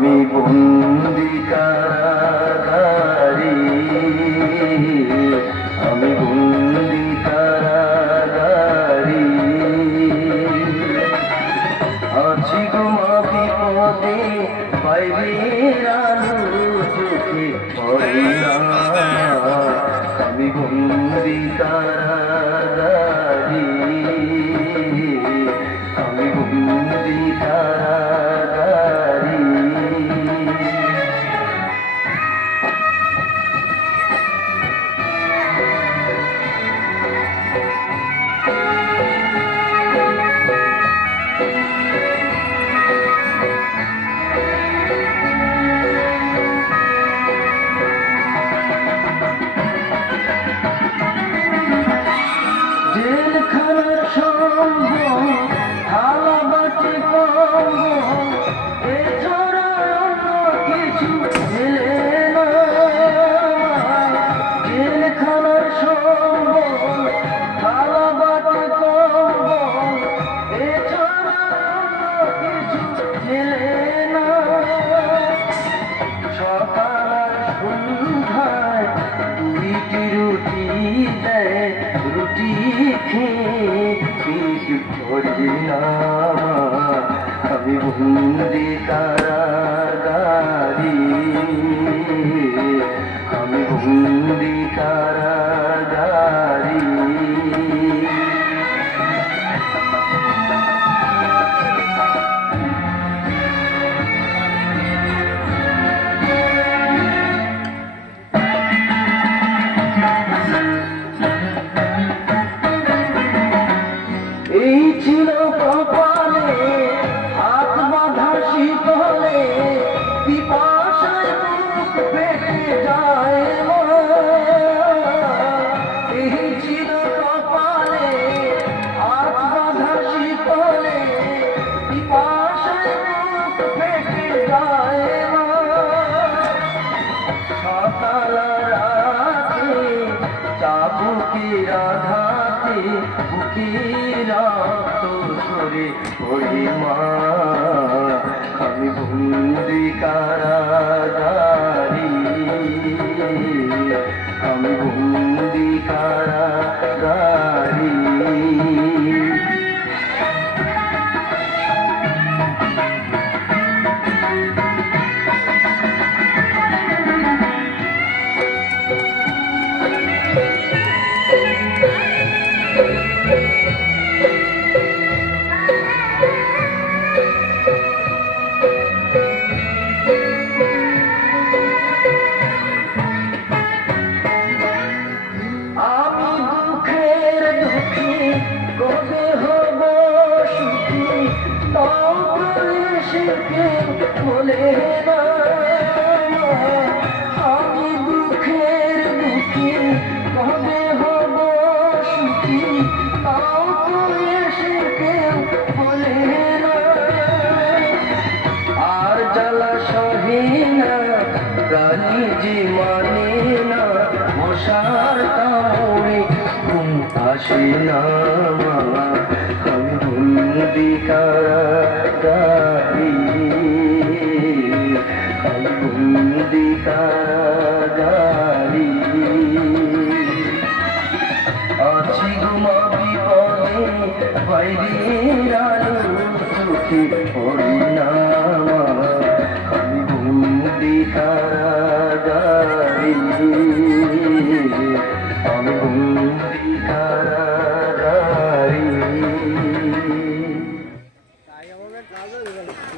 আমি বন্দি কারাগারে, আমি বন্দি কারাগারে আছি গো মা বিপদে, বাইরের আলো চোখে পড়ে না। আমি বন্দি কারাগারে, আমি বন্দি কারাগারে। জেলখানার সম্ভব থালা বাটি কম্বল, এছাড়া অন্য কিছু এলে না। জেলখানার সম্ভব থালা বাটি কম্বল, এছাড়া অন্য কিছু এলে না। সকাল আর সন্ধ্যায় দুইটি রুটি দেয়, রুটি খেয়ে পেট ভরে না। আমি বন্দি কারাগারে, আমি বন্দি কারাগারে। এই ছিল কপালে হাত বাঁধা শীতলে, পিপাসায় বুক ফেটে যায় মা। এই ছিল কপালে হাত বাঁধা শীতলে, পিপাসায় বুক ফেটে যায় মা। সকাল রাতে চাবুকের আঘাতে বুকের রক্ত ঝরে পড়ে মা। আমি বন্দি কারাগারে, আমি বন্দি কারাগারে। আমি দুঃখের দুঃখী কবে হব সুখী, সে কেউ বলে না। আমি দুঃখের দুঃখী কবে হব সুখী, সে কেউ বলে না। আর জ্বালা সহে না, প্রাণী যে মানে না, মশার কামড়ে ঘুম আসে না। আমি বন্দি কারাগারে, আমি বন্দি কারাগারে আছি গো মা বিপদে, বাইরের আলো চোখে পড়ে না।